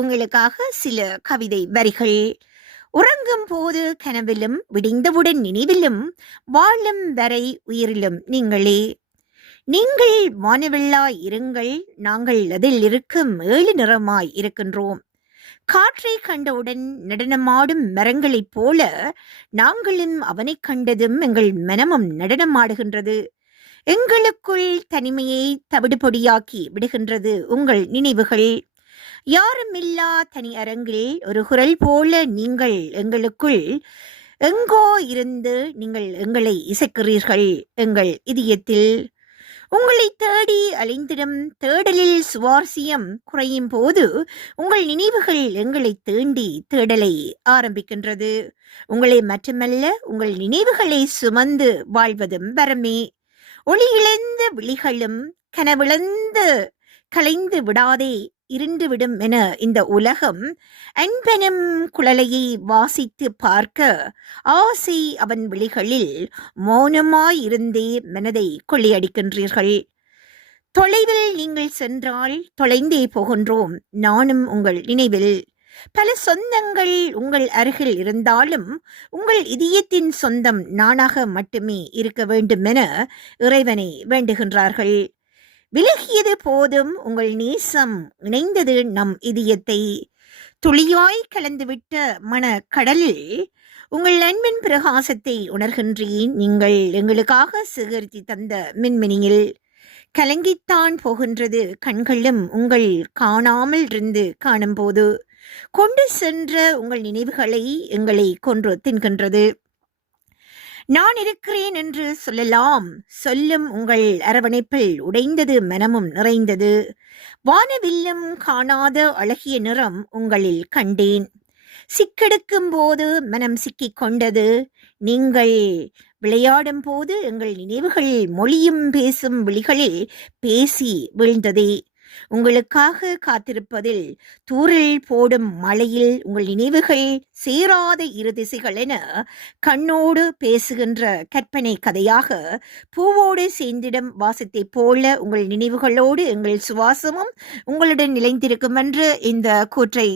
உங்களுக்காக சில கவிதை வரிகள். உறங்கும் போது கனவிலும் விடிந்தவுடன் நினைவிலும் வாழும் வரை உயிரிலும் நீங்களே. நீங்கள் வானவில்லாய் இருங்கள், நாங்கள் அதில் இருக்கும் 7 நிறமாய் இருக்கின்றோம். காற்றை கண்டவுடன் நடனமாடும் மரங்களைப் போல நாங்களும் அவனைக் கண்டதும் எங்கள் மனமும் நடனமாடுகின்றது. எங்களுக்குள் தனிமையை தவிடுபொடியாக்கி விடுகின்றது உங்கள் நினைவுகள். யாருமில்லா தனி அரங்கில் ஒரு குரல் போல நீங்கள் எங்களுக்குள் எங்கோ இருந்து நீங்கள் எங்களை இசைக்கிறீர்கள். எங்கள் இதயத்தில் உங்களை தேடி அலைந்திடும் தேடலில் சுவாரஸ்யம் குறையும் போது உங்கள் நினைவுகள் எங்களை தேண்டி தேடலை ஆரம்பிக்கின்றது. உங்களை மட்டுமல்ல, உங்கள் நினைவுகளை சுமந்து வாழ்வதும் வரமே. ஒளி இழந்த விழிகளும் கனவிழந்து கலைந்து விடாதே இருண்டுவிடும் என இந்த உலகம் அன்பெனும் குழலையை வாசித்து பார்க்க ஆசை அவன் விழிகளில் மௌனமாயிருந்தே மனதை கொள்ளையடிக்கின்றீர்கள். தொலைவில் நீங்கள் சென்றால் தொலைந்தே போகின்றோம் நானும் உங்கள் நினைவில். பல சொந்தங்கள் உங்கள் அருகில் இருந்தாலும் உங்கள் இதயத்தின் சொந்தம் நானாக மட்டுமே இருக்க வேண்டும் என இறைவனை வேண்டுகின்றார்கள். விலகியது போதும் உங்கள் நேசம் இணைந்தது நம் இதயத்தை. துளியாய் கலந்துவிட்ட மன கடலில் உங்கள் அன்பின் பிரகாசத்தை உணர்கின்றேன். நீங்கள் எங்களுக்காக சேகரித்து தந்த மின்மினியில் கலங்கித்தான் போகின்றது கண்களும் உங்கள் காணாமல் இருந்து காணும்போது. கொண்டு சென்ற உங்கள் நினைவுகளை எங்களை கொன்று தின்கின்றது. நான் இருக்கிறேன் என்று சொல்லலாம். சொல்லும் உங்கள் அரவணைப்பில் உடைந்தது மனமும் நிறைந்தது. வானவில்லும் காணாத அழகிய நிறம் உங்களில் கண்டேன். சிக்கெடுக்கும் போது மனம் சிக்கிக் கொண்டது. நீங்கள் விளையாடும் போது எங்கள் நினைவுகள் மொழியும் பேசும் விழிகளில் பேசி வீழ்ந்ததே. உங்களுக்காக காத்திருப்பதில் தூறல் போடும் மழையில் உங்கள் நினைவுகள் சேராத இரு திசைகள் என கண்ணோடு பேசுகின்ற கற்பனை கதையாக பூவோடு சேர்ந்திடும் வாசத்தை போல உங்கள் நினைவுகளோடு எங்கள் சுவாசமும் உங்களுடன் நிலைந்திருக்கும் என்று இந்த கூற்றை